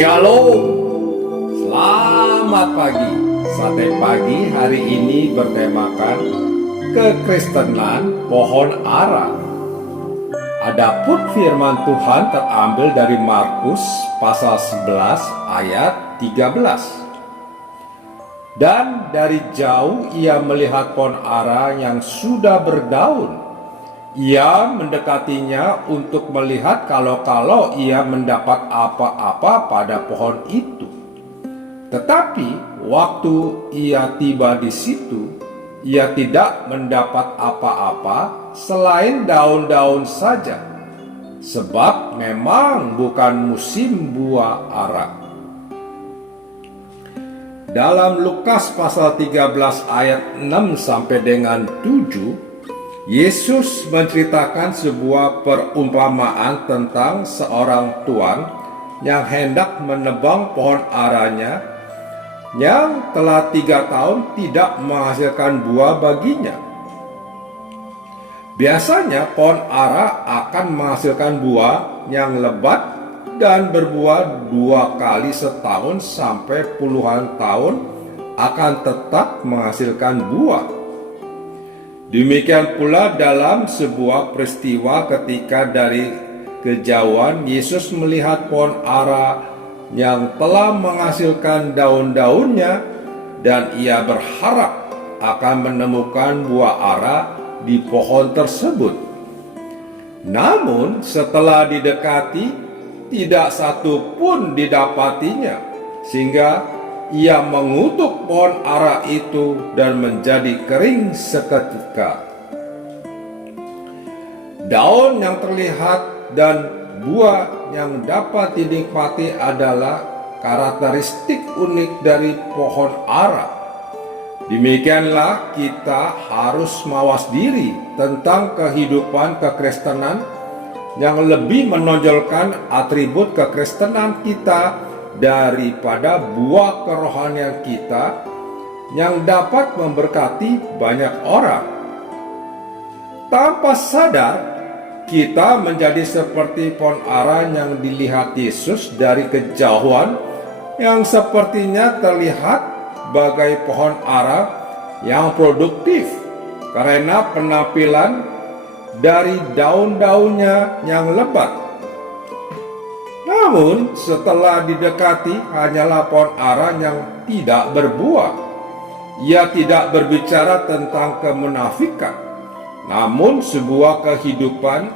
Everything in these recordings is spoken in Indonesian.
Shalom, selamat pagi. Sate pagi hari ini bertemakan kekristenan pohon ara. Adapun firman Tuhan terambil dari Markus pasal 11 ayat 13. Dan dari jauh ia melihat pohon ara yang sudah berdaun. Ia mendekatinya untuk melihat kalau ia mendapat apa-apa pada pohon itu. Tetapi waktu ia tiba di situ, ia tidak mendapat apa-apa selain daun-daun saja, sebab memang bukan musim buah ara. Dalam Lukas pasal 13 ayat 6 sampai dengan 7, Yesus menceritakan sebuah perumpamaan tentang seorang tuan yang hendak menebang pohon aranya yang telah 3 tahun tidak menghasilkan buah baginya. Biasanya pohon ara akan menghasilkan buah yang lebat dan berbuah 2 kali setahun sampai puluhan tahun akan tetap menghasilkan buah. Demikian pula dalam sebuah peristiwa ketika dari kejauhan Yesus melihat pohon ara yang telah menghasilkan daun-daunnya dan ia berharap akan menemukan buah ara di pohon tersebut. Namun setelah didekati tidak satu pun didapatinya, sehingga ia mengutuk pohon ara itu dan menjadi kering seketika. Daun yang terlihat dan buah yang dapat dinikmati adalah karakteristik unik dari pohon ara. Demikianlah kita harus mawas diri tentang kehidupan kekristenan yang lebih menonjolkan atribut kekristenan kita daripada buah kerohanian kita yang dapat memberkati banyak orang. Tanpa sadar, kita menjadi seperti pohon ara yang dilihat Yesus dari kejauhan, yang sepertinya terlihat bagai pohon ara yang produktif karena penampilan dari daun-daunnya yang lebat. Namun setelah didekati hanyalah pohon ara yang tidak berbuah. Ia tidak berbicara tentang kemunafikan, namun sebuah kehidupan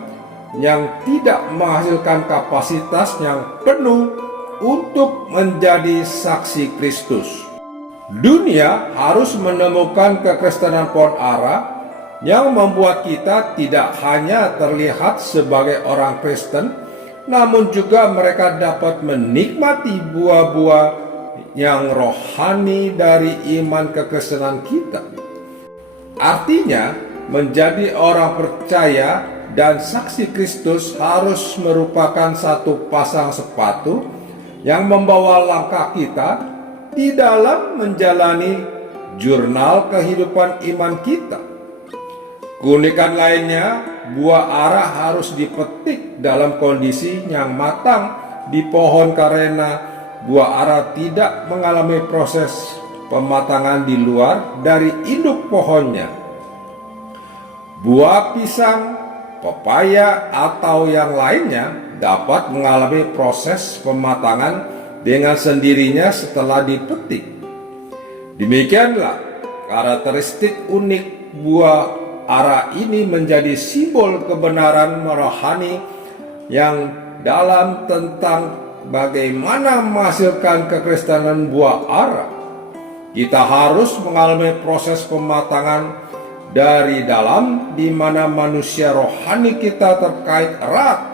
yang tidak menghasilkan kapasitas yang penuh untuk menjadi saksi Kristus. Dunia harus menemukan kekristenan pohon ara yang membuat kita tidak hanya terlihat sebagai orang Kristen, namun juga mereka dapat menikmati buah-buah yang rohani dari iman kekristenan kita. Artinya, menjadi orang percaya dan saksi Kristus harus merupakan satu pasang sepatu yang membawa langkah kita di dalam menjalani jurnal kehidupan iman kita. Keunikan lainnya, buah ara harus dipetik dalam kondisi yang matang di pohon karena buah ara tidak mengalami proses pematangan di luar dari induk pohonnya. Buah pisang, pepaya, atau yang lainnya dapat mengalami proses pematangan dengan sendirinya setelah dipetik. Demikianlah karakteristik unik buah ara ini menjadi simbol kebenaran rohani yang dalam tentang bagaimana menghasilkan kekristenan buah ara. Kita harus mengalami proses pematangan dari dalam, di mana manusia rohani kita terkait erat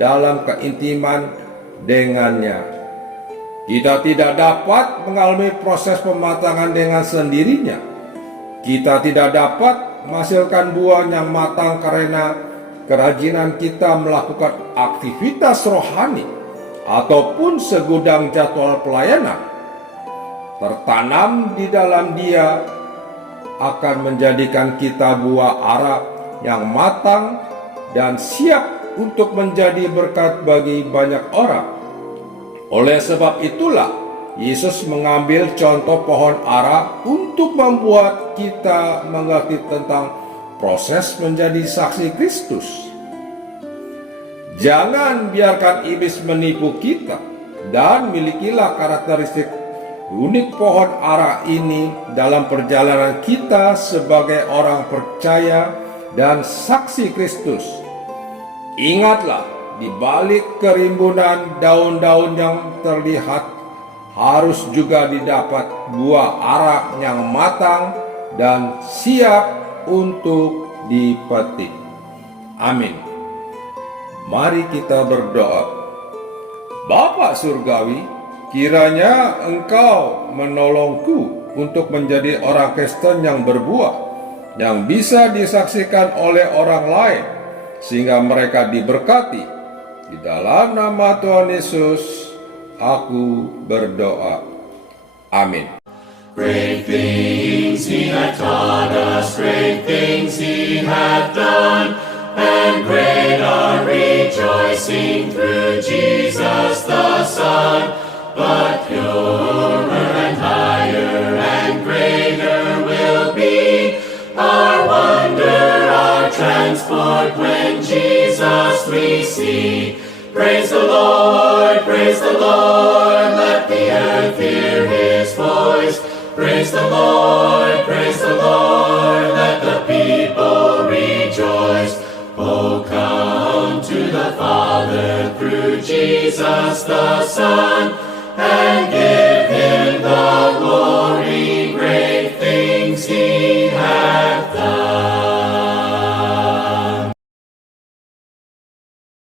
dalam keintiman dengannya. Kita tidak dapat mengalami proses pematangan dengan sendirinya. Kita tidak dapat menghasilkan buah yang matang karena kerajinan kita melakukan aktivitas rohani ataupun segudang jadwal pelayanan. Tertanam di dalam dia akan menjadikan kita buah ara yang matang dan siap untuk menjadi berkat bagi banyak orang. Oleh sebab itulah, Yesus mengambil contoh pohon ara untuk membuat kita mengerti tentang proses menjadi saksi Kristus. Jangan biarkan iblis menipu kita, dan milikilah karakteristik unik pohon ara ini dalam perjalanan kita sebagai orang percaya dan saksi Kristus. Ingatlah, di balik kerimbunan daun-daun yang terlihat, harus juga didapat buah ara yang matang dan siap untuk dipetik. Amin. Mari kita berdoa. Bapa Surgawi, kiranya Engkau menolongku untuk menjadi orang Kristen yang berbuah, yang bisa disaksikan oleh orang lain, sehingga mereka diberkati. Di dalam nama Tuhan Yesus, aku berdoa. Amin. Great things He hath taught us, great things He hath done, and great our rejoicing through Jesus the Son. But purer and higher and greater will be our wonder, our transport when Jesus we see. Praise the Lord, let the earth hear His voice. Praise the Lord, let the people rejoice. Oh, come to the Father through Jesus the Son, and give